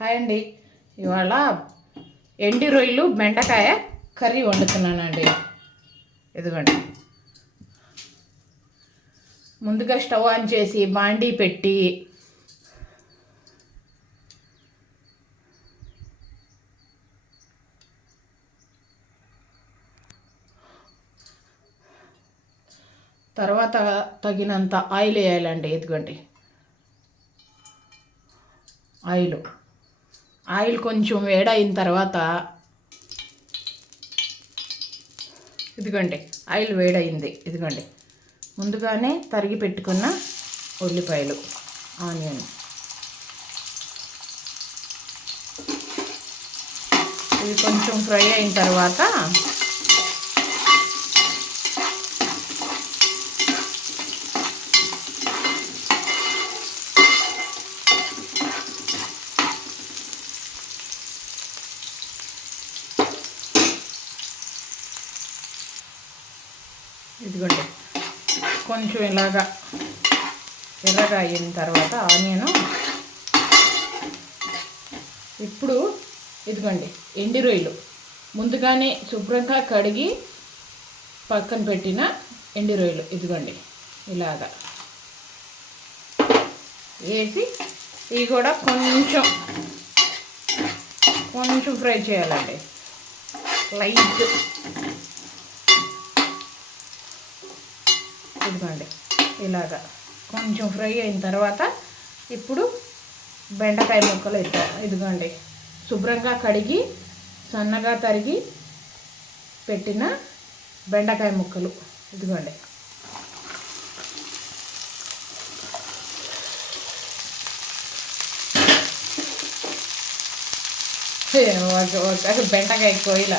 Hi అండి. ఇవాళ ఎండి రొయ్యలు బెండకాయ కర్రీ వండుతున్నానండి. ఇదిగోండి, ముందుగా స్టవ్ ఆన్ చేసి బాండీ పెట్టి తర్వాత తగినంత ఆయిల్ వేయాలండి. ఇదిగోండి, ఆయిల్ కొంచెం వేడైన తర్వాత ఇదిగోండి, ఆయిల్ వేడైంది. ఇదిగోండి, ముందుగానే తరిగి పెట్టుకున్న ఉల్లిపాయలు, ఆనియన్, ఇవి కొంచెం ఫ్రై అయిన తర్వాత ఇదిగోండి, కొంచెం ఎర్రగా అయిన తర్వాత ఆనియను, ఇప్పుడు ఇదిగోండి ఎండి రొయ్యలు ముందుగానే శుభ్రంగా కడిగి పక్కన పెట్టిన ఎండి రొయ్యలు ఇదిగోండి ఇలాగా వేసి ఇవి కూడా కొంచెం ఫ్రై చేయాలండి. లైట్ ఇదిగోండి ఇలాగా కొంచెం ఫ్రై అయిన తర్వాత ఇప్పుడు బెండకాయ ముక్కలు వేద్దాం. ఇదిగోండి, శుభ్రంగా కడిగి సన్నగా తరిగి పెట్టిన బెండకాయ ముక్కలు ఇదిగోండి. ఒక బెండకాయ కోయిల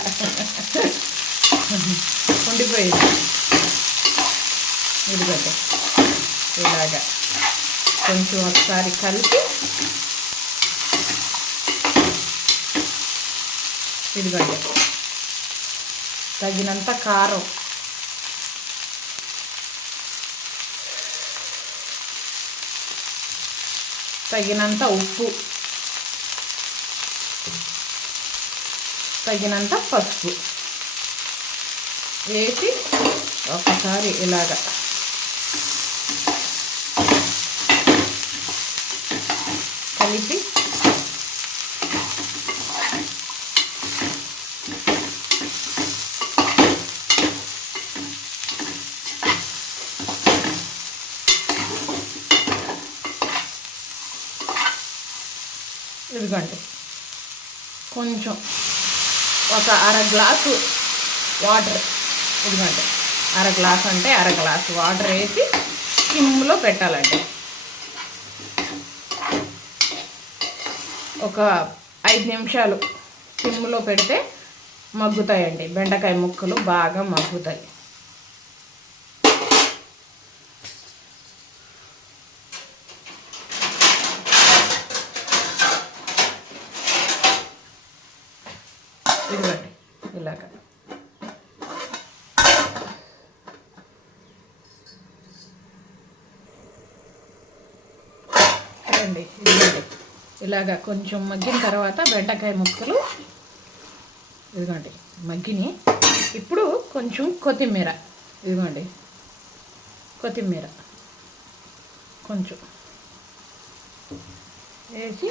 ఉండిపోయింది. ఇదిగోండి ఇలాగా కొంచెం ఒకసారి కలిపి ఇదిగోండి తగినంత కారం, తగినంత ఉప్పు, తగినంత పసుపు వేసి ఒకసారి ఇలాగా కలిపి ఇదిగోండి కొంచెం ఒక అర గ్లాసు వాటర్, ఇదిగోండి అర గ్లాసు అంటే అర గ్లాసు వాటర్ వేసి సిమ్లో పెట్టాలండి. ఒక 5 నిమిషాలు సిమ్లో పెడితే మగ్గుతాయండి. బెండకాయ ముక్కలు బాగా మగ్గుతాయి. ఇదిగోండి ఇలాగా అండి. ఇదిగోండి ఇలాగా కొంచెం మగ్గిన తర్వాత బెండకాయ ముక్కలు ఇదిగోండి మగ్గిని. ఇప్పుడు కొంచెం కొత్తిమీర, ఇదిగోండి కొత్తిమీర కొంచెం వేసి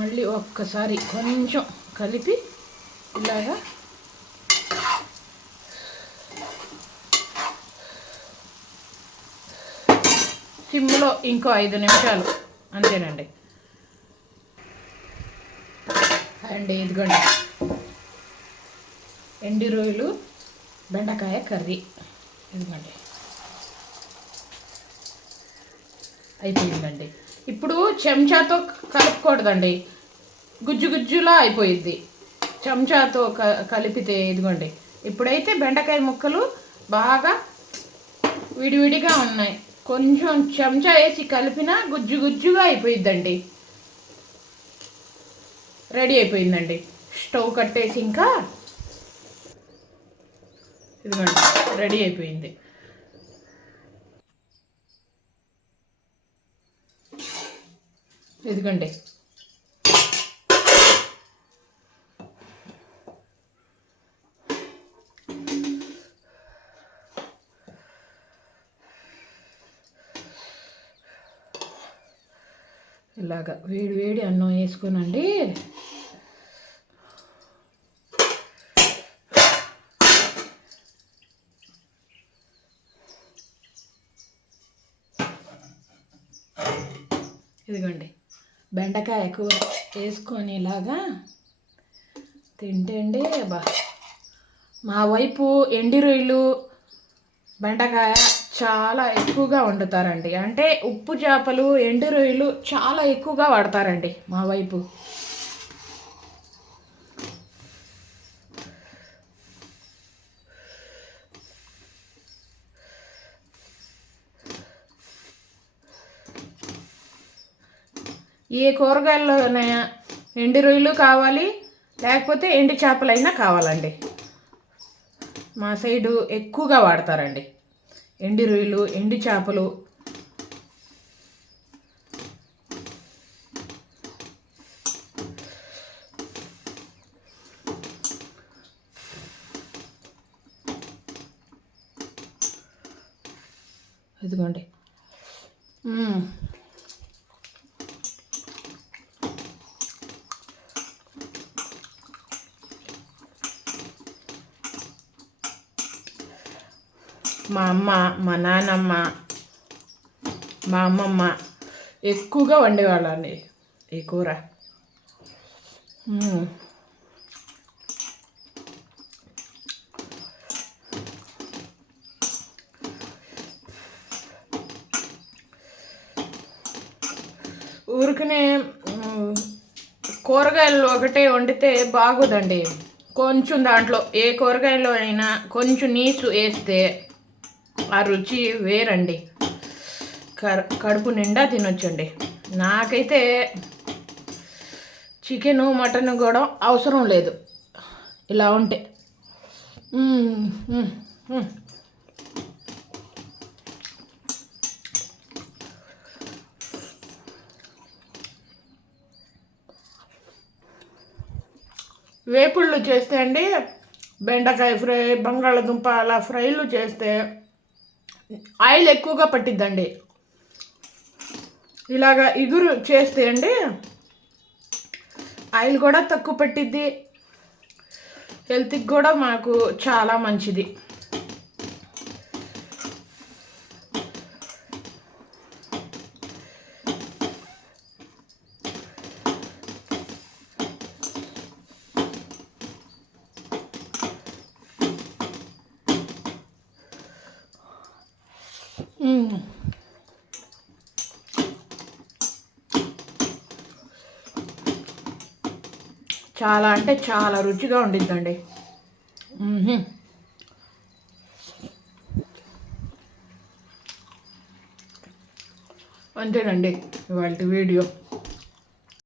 మళ్ళీ ఒక్కసారి కొంచెం కలిపి ఇలాగా సిమ్లో ఇంకో 5 నిమిషాలు అంతేనండి. అండి ఇదిగోండి ఎండి రొయ్యలు బెండకాయ కర్రీ ఇదిగోండి అయిపోయిందండి. ఇప్పుడు చెంచాతో కలుపుకూడదండి, గుజ్జులా అయిపోయిద్ది చెంచాతో కలిపితే. ఇదిగోండి ఇప్పుడైతే బెండకాయ ముక్కలు బాగా విడివిడిగా ఉన్నాయి. కొంచెం చెంచా వేసి కలిపినా గుజ్జుగా అయిపోయిద్దండి. రెడీ అయిపోయిందండి. స్టవ్ కట్టేసి ఇంకా ఇదిగోండి రెడీ అయిపోయింది. ఇదిగోండి ఇలాగ వేడి వేడి అన్నం వేసుకోనండి ఇదిగోండి బెండకాయ కూర వేసుకొని ఇలాగా తింటే అండి బా మా వైపు ఎండి రొయ్యలు బెండకాయ చాలా ఎక్కువగా వండుతారండి. అంటే ఉప్పు చేపలు ఎండు రొయ్యలు చాలా ఎక్కువగా వాడతారండి మా వైపు. ఏ కూరగాయల్లోనే ఎండు రొయ్యలు కావాలి, లేకపోతే ఎండు చేపలైనా కావాలండి. మా సైడు ఎక్కువగా వాడతారండి ఎండు రొయ్యలు, ఎండు చేపలు. ఇదిగోండి మా అమ్మ, మా నాన్నమ్మ, మా అమ్మమ్మ ఎక్కువగా వండేవాళ్ళండి ఈ కూర. ఊరికనే కూరగాయలు ఒకటే వండితే బాగోదండి. కొంచెం దాంట్లో ఏ కూరగాయలో అయినా కొంచెం నీసు వేస్తే ఆ రుచి వేరండి. కడుపు నిండా తినొచ్చండి. నాకైతే చికెను మటన్ కూడా అవసరం లేదు ఇలా ఉంటే. వేపుళ్ళు చేస్తే అండి, బెండకాయ ఫ్రై, బంగాళదుంప అలా ఫ్రైలు చేస్తే ఆయిల్ ఎక్కువగా పట్టిద్దండి. ఇలాగా ఇగురు చేస్తే అండి ఆయిల్ కూడా తక్కువ పట్టిద్ది, హెల్త్కి కూడా మాకు చాలా మంచిది. చాలా అంటే చాలా రుచిగా ఉండిద్దండి. అంతేనండి ఇవాళ వీడియో.